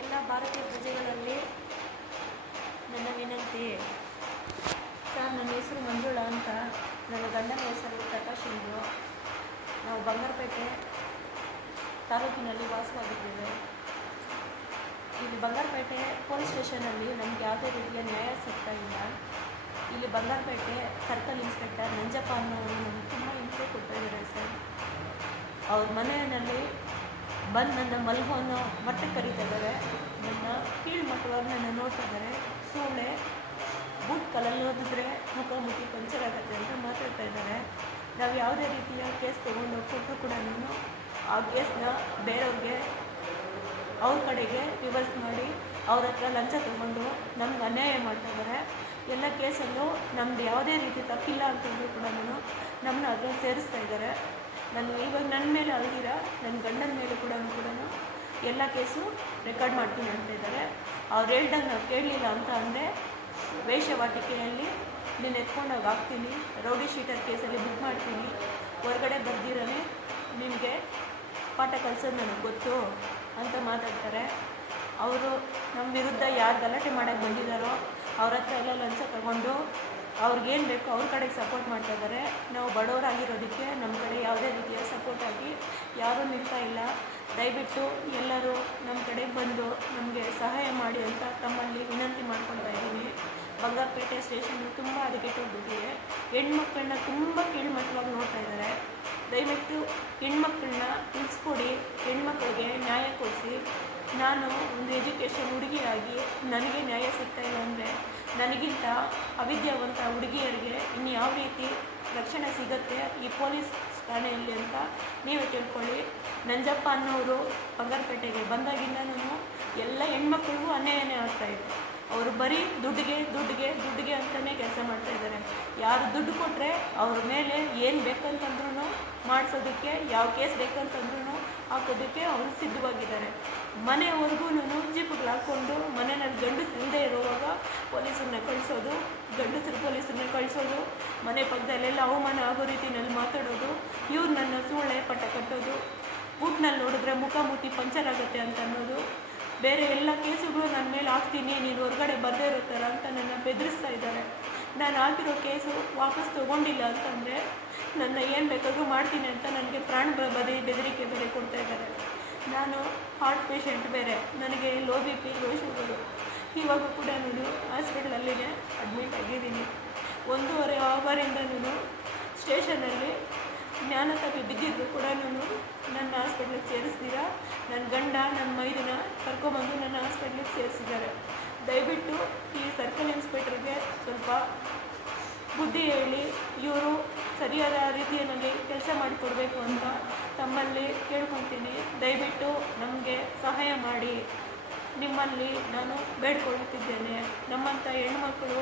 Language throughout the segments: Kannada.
ಎಲ್ಲ ಭಾರತೀಯ ಪ್ರಜೆಗಳಲ್ಲಿ ನನ್ನ ವಿನಂತಿ. ಸರ್, ನನ್ನ ಹೆಸರು ಮಂಜುಳಾ ಅಂತ. ನನ್ನ ಗಂಡನ ಹೆಸರು ಪ್ರಕಾಶ್ ಎಂದು. ನಾವು ಬಂಗಾರಪೇಟೆ ತಾಲೂಕಿನಲ್ಲಿ ವಾಸವಾಗಿದ್ದೇವೆ. ಇಲ್ಲಿ ಬಂಗಾರಪೇಟೆ ಪೊಲೀಸ್ ಸ್ಟೇಷನಲ್ಲಿ ನಮಗೆ ಯಾವುದೇ ರೀತಿಯ ನ್ಯಾಯ ಸಿಗ್ತಾ ಇಲ್ಲ. ಇಲ್ಲಿ ಬಂಗಾರಪೇಟೆ ಸರ್ಕಲ್ ಇನ್ಸ್ಪೆಕ್ಟರ್ ನಂಜಪ್ಪ ಅನ್ನೋರು ನಮಗೆ ತುಂಬ ಹಿಂಸೆ ಕೊಡ್ತಾಯಿದ್ದಾರೆ ಸರ್. ಅವ್ರ ಮನೆಯಲ್ಲಿ ಬಂದು ನನ್ನ ಮಲ್ಗೋ ಅನ್ನೋ ಮಟ್ಟಕ್ಕೆ ಕರೀತಾ ಇದ್ದಾರೆ. ನನ್ನ ಕೀಳ್ಮಟ್ಟವಾಗಿ ನನ್ನ ನೋಡ್ತಾ ಇದ್ದಾರೆ. ಸೂಳೆ ಬೂಟ್ ಕಲಲ್ಲಿ ಓದಿದ್ರೆ ಮುಖಾಮುಖಿ ಪಂಚರ್ ಆಗುತ್ತೆ ಅಂತ ಮಾತಾಡ್ತಾ ಇದ್ದಾರೆ. ನಾವು ಯಾವುದೇ ರೀತಿಯ ಕೇಸ್ ತೊಗೊಂಡು ಕೊಟ್ಟರು ಕೂಡ ಆ ಕೇಸ್ನ ಬೇರೆಯವ್ರಿಗೆ ಅವ್ರ ಕಡೆಗೆ ರಿವರ್ಸ್ ಮಾಡಿ ಅವ್ರ ಹತ್ರ ಲಂಚ ತೊಗೊಂಡು ನಮ್ಗೆ ಅನ್ಯಾಯ ಮಾಡ್ತಾ ಇದ್ದಾರೆ. ಎಲ್ಲ ಕೇಸಲ್ಲೂ ನಮ್ದು ಯಾವುದೇ ರೀತಿ ತಪ್ಪಿಲ್ಲ ಅಂತಂದರೂ ಕೂಡ ನಮ್ಮನ್ನ ಅದ್ರಲ್ಲಿ ಸೇರಿಸ್ತಾ ಇದ್ದಾರೆ. ಇವಾಗ ನನ್ನ ಮೇಲೆ ಅಲ್ದಿರ ನನ್ನ ಗಂಡನ ಮೇಲೆ ಕೂಡ ಎಲ್ಲ ಕೇಸು ರೆಕಾರ್ಡ್ ಮಾಡ್ತೀನಿ ಅಂತ ಇದ್ದಾರೆ. ಅವ್ರು ಹೇಳ್ದಂಗೆ ನಾವು ಕೇಳಲಿಲ್ಲ ಅಂತ ಅಂದರೆ ವೇಷವಾಟಿಕೆಯಲ್ಲಿ ನೀನು ಎತ್ಕೊಂಡೋಗಿ ಹಾಕ್ತೀನಿ, ರೌಡಿ ಶೀಟರ್ ಕೇಸಲ್ಲಿ ಬುಕ್ ಮಾಡ್ತೀನಿ, ಹೊರಗಡೆ ಬರ್ದಿರೇ ನಿನಗೆ ಪಾಠ ಕಲಿಸೋದು ನನಗೆ ಗೊತ್ತು ಅಂತ ಮಾತಾಡ್ತಾರೆ. ಅವರು ನಮ್ಮ ವಿರುದ್ಧ ಯಾರು ಗಲಾಟೆ ಮಾಡೋಕ್ಕೆ ಬಂದಿದ್ದಾರೋ ಅವ್ರ ಹತ್ರ ಎಲ್ಲ ಲಂಚ ತಗೊಂಡು ಅವ್ರಿಗೇನು ಬೇಕೋ ಅವ್ರ ಕಡೆಗೆ ಸಪೋರ್ಟ್ ಮಾಡ್ತಾ ಇದ್ದಾರೆ. ನಾವು ಬಡವರಾಗಿರೋದಕ್ಕೆ ನಮ್ಮ ಕಡೆ ಯಾವುದೇ ರೀತಿಯ ಸಪೋರ್ಟಾಗಿ ಯಾರೂ ನಿಲ್ತಾ ಇಲ್ಲ. ದಯವಿಟ್ಟು ಎಲ್ಲರೂ ನಮ್ಮ ಕಡೆಗೆ ಬಂದು ನಮಗೆ ಸಹಾಯ ಮಾಡಿ ಅಂತ ತಮ್ಮಲ್ಲಿ ವಿನಂತಿ ಮಾಡ್ಕೊಳ್ತಾ ಇದ್ದೀನಿ. ಬಂಗಾರಪೇಟೆ ಸ್ಟೇಷನ್ನು ತುಂಬ ಹದಗೆಟ್ಟೋಗ್ಬಿಟ್ಟಿದೆ. ಹೆಣ್ಮಕ್ಳನ್ನ ತುಂಬ ಕೀಳ್ಮಟ್ಟವಾಗಿ ನೋಡ್ತಾ ಇದ್ದಾರೆ. ದಯವಿಟ್ಟು ಹೆಣ್ಮಕ್ಳನ್ನ ಉಳಿಸ್ಕೊಡಿ, ಹೆಣ್ಮಕ್ಳಿಗೆ ನ್ಯಾಯ ಕೊಡಿಸಿ. ನಾನು ಒಂದು ಎಜುಕೇಷನ್ ಹುಡುಗಿಯಾಗಿ ನನಗೆ ನ್ಯಾಯ ಸಿಗ್ತಾಯಿಲ್ಲ ಅಂದರೆ ನನಗಿಂತ ಅವಿದ್ಯಾವಂತ ಹುಡುಗಿಯರಿಗೆ ಇನ್ನು ಯಾವ ರೀತಿ ರಕ್ಷಣೆ ಸಿಗುತ್ತೆ ಈ ಪೊಲೀಸ್ ಠಾಣೆಯಲ್ಲಿ ಅಂತ ನೀವೇ ತಿಳ್ಕೊಳ್ಳಿ. ನಂಜಪ್ಪ ಅನ್ನೋರು ಬಂಗಾರಪೇಟೆಗೆ ಬಂದಾಗಿಂದನೂ ಎಲ್ಲ ಹೆಣ್ಮಕ್ಳಿಗೂ ಅನ್ಯಾಯನೇ ಆಗ್ತಾಯಿದೆ. ಅವರು ಬರೀ ದುಡ್ಡಿಗೆ ಅಂತಲೇ ಕೆಲಸ ಮಾಡ್ತಾಯಿದ್ದಾರೆ. ಯಾರು ದುಡ್ಡು ಕೊಟ್ಟರೆ ಅವ್ರ ಮೇಲೆ ಏನು ಬೇಕಂತಂದ್ರೂ ಮಾಡಿಸೋದಕ್ಕೆ, ಯಾವ ಕೇಸ್ ಬೇಕಂತಂದ್ರೂ ಹಾಕೋದಕ್ಕೆ ಅವರು ಸಿದ್ಧವಾಗಿದ್ದಾರೆ. ಮನೆವರೆಗೂ ಜೀಪುಗಳು ಹಾಕ್ಕೊಂಡು ಮನೆಯಲ್ಲಿ ಗಂಡಸರು ಹಿಂದೆ ಇರುವಾಗ ಪೊಲೀಸರನ್ನ ಕಳಿಸೋದು, ಗಂಡಸರು ಪೊಲೀಸರನ್ನ ಕಳಿಸೋದು, ಮನೆ ಪಕ್ಕದಲ್ಲೆಲ್ಲ ಅವಮಾನ ಆಗೋ ರೀತಿಯಲ್ಲಿ ಮಾತಾಡೋದು, ಇವ್ರು ನನ್ನ ಸೂಳೆ ಪಟ್ಟ ಕಟ್ಟೋದು, ಬೂಟ್ನಲ್ಲಿ ನೋಡಿದ್ರೆ ಮುಖಾಮುಖಿ ಪಂಚರ್ ಆಗುತ್ತೆ ಅಂತ ಅನ್ನೋದು, ಬೇರೆ ಎಲ್ಲ ಕೇಸುಗಳು ನನ್ನ ಮೇಲೆ ಹಾಕ್ತೀನಿ ನೀನು ಹೊರಗಡೆ ಬರದೇ ಇರೋ ಥರ ಅಂತ ನನ್ನ ಬೆದರಿಸ್ತಾ ಇದ್ದಾರೆ. ನಾನು ಹಾಕಿರೋ ಕೇಸು ವಾಪಸ್ ತೊಗೊಂಡಿಲ್ಲ ಅಂತಂದರೆ ನನ್ನ ಏನು ಬೇಕಾದರೂ ಮಾಡ್ತೀನಿ ಅಂತ ನನಗೆ ಪ್ರಾಣ ಬೆದರಿಕೆ ಬೇರೆ ಕೊಡ್ತಾ ಇದ್ದಾರೆ. ನಾನು ಹಾರ್ಟ್ ಪೇಷಂಟ್ ಬೇರೆ, ನನಗೆ low B P, low sugar. ಇವಾಗ ಕೂಡ ಹಾಸ್ಪಿಟ್ಲಲ್ಲಿನೇ ಅಡ್ಮಿಟ್ ಆಗಿದ್ದೀನಿ. 1.5 ಅವರಿಂದನೂ ಸ್ಟೇಷನಲ್ಲಿ ಜ್ಞಾನ ತಪ್ಪಿ ಬಿದ್ದಿದ್ರು ಕೂಡ ನನ್ನ ಹಾಸ್ಪಿಟ್ಲಿಗೆ ಸೇರಿಸ್ತೀರಾ. ನನ್ನ ಗಂಡ ನನ್ನ ಮೈದನ ಕರ್ಕೊಂಬಂದು ನನ್ನ ಹಾಸ್ಪಿಟ್ಲಿಗೆ ಸೇರಿಸಿದ್ದಾರೆ. ದಯವಿಟ್ಟು ಈ ಸರ್ಕಲ್ ಇನ್ಸ್ಪೆಕ್ಟ್ರಿಗೆ ಸ್ವಲ್ಪ ಬುದ್ಧಿ ಹೇಳಿ ಇವರು ಸರಿಯಾದ ರೀತಿಯಲ್ಲಿ ಕೆಲಸ ಮಾಡಿಕೊಡ್ಬೇಕು ಅಂತ ತಮ್ಮಲ್ಲಿ ಕೇಳ್ಕೊತೀನಿ. ದಯವಿಟ್ಟು ನಮಗೆ ಸಹಾಯ ಮಾಡಿ, ನಿಮ್ಮಲ್ಲಿ ನಾನು ಬೇಡ್ಕೊಳ್ತಿದ್ದೇನೆ. ನಮ್ಮಂಥ ಹೆಣ್ಮಕ್ಕಳು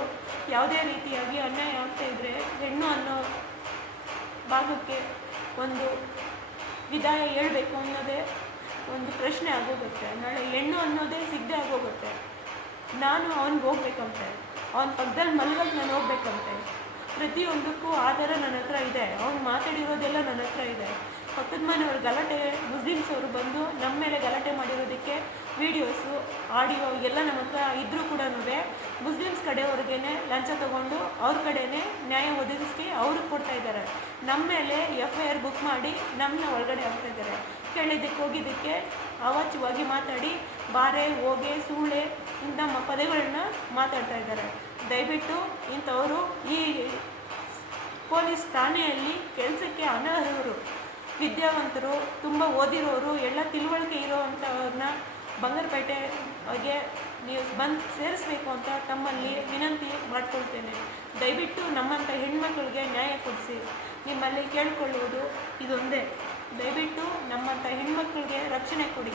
ಯಾವುದೇ ರೀತಿಯಾಗಿ ಅನ್ಯಾಯ ಆಗ್ತಾಯಿದ್ರೆ ಹೆಣ್ಣು ಅನ್ನೋ ಭಾಗಕ್ಕೆ ಒಂದು ವಿದಾಯ ಹೇಳಬೇಕು ಅನ್ನೋದೇ ಒಂದು ಪ್ರಶ್ನೆ ಆಗೋಗುತ್ತೆ. ನಾಳೆ ಹೆಣ್ಣು ಅನ್ನೋದೇ ಸಿಗದೆ ಆಗೋಗುತ್ತೆ. ನಾನು ಅವ್ನಿಗೆ ಹೋಗ್ಬೇಕಂತೆ, ಅವನ ಪಕ್ಕದಲ್ಲಿ ಮಲಗಕ್ಕೆ ನಾನು ಹೋಗ್ಬೇಕಂತೆ. ಪ್ರತಿಯೊಂದಕ್ಕೂ ಆಧಾರ ನನ್ನ ಹತ್ರ ಇದೆ. ಅವ್ನು ಮಾತಾಡಿರೋದೆಲ್ಲ ನನ್ನ ಹತ್ರ ಇದೆ. ಪಕ್ಕದ ಮನೆಯವ್ರು ಗಲಾಟೆ, ಮುಸ್ಲಿಮ್ಸ್ ಅವರು ಬಂದು ನಮ್ಮ ಮೇಲೆ ಗಲಾಟೆ ಮಾಡಿರೋದಕ್ಕೆ ವಿಡಿಯೋಸು, ಆಡಿಯೋ ಎಲ್ಲ ನಮ್ಮ ಹತ್ರ ಇದ್ದರೂ ಕೂಡ ಮುಸ್ಲಿಮ್ಸ್ ಕಡೆಯವ್ರಿಗೇ ಲಂಚ ತೊಗೊಂಡು ಅವ್ರ ಕಡೆಯೇ ನ್ಯಾಯ ಒದಗಿಸಿ ಅವ್ರಿಗೆ ಕೊಡ್ತಾ ಇದ್ದಾರೆ. ನಮ್ಮ ಮೇಲೆ FIR ಬುಕ್ ಮಾಡಿ ನಮ್ಮನ್ನ ಒಳಗಡೆ ಹಾಕ್ತಾಯಿದ್ದಾರೆ. ಕೇಳಿದ್ದಕ್ಕೆ ಹೋಗಿದ್ದಕ್ಕೆ ಅವಾಚ್ಯವಾಗಿ ಮಾತಾಡಿ ಬಾರೆ, ಹೋಗೆ, ಸೂಳೆ ಇಂಥ ಪದಗಳನ್ನ ಮಾತಾಡ್ತಾ ಇದ್ದಾರೆ. ದಯವಿಟ್ಟು ಇಂಥವರು ಈ ಪೊಲೀಸ್ ಠಾಣೆಯಲ್ಲಿ ಕೆಲಸಕ್ಕೆ ಅನರ್ಹರು, ವಿದ್ಯಾವಂತರು, ತುಂಬ ಓದಿರೋರು, ಎಲ್ಲ ತಿಳುವಳಿಕೆ ಇರೋವಂಥವ್ರನ್ನ ಬಂಗಾರಪೇಟೆಗೆ ನೀವು ಬಂದು ಸೇರಿಸ್ಬೇಕು ಅಂತ ತಮ್ಮಲ್ಲಿ ವಿನಂತಿ ಮಾಡ್ಕೊಳ್ತೇನೆ. ದಯವಿಟ್ಟು ನಮ್ಮಂಥ ಹೆಣ್ಮಕ್ಳಿಗೆ ನ್ಯಾಯ ಕೊಡಿಸಿ. ನಿಮ್ಮಲ್ಲಿ ಕೇಳಿಕೊಳ್ಳುವುದು ಇದೊಂದೇ, ದಯವಿಟ್ಟು ನಮ್ಮಂಥ ಹೆಣ್ಮಕ್ಳಿಗೆ ರಕ್ಷಣೆ ಕೊಡಿ.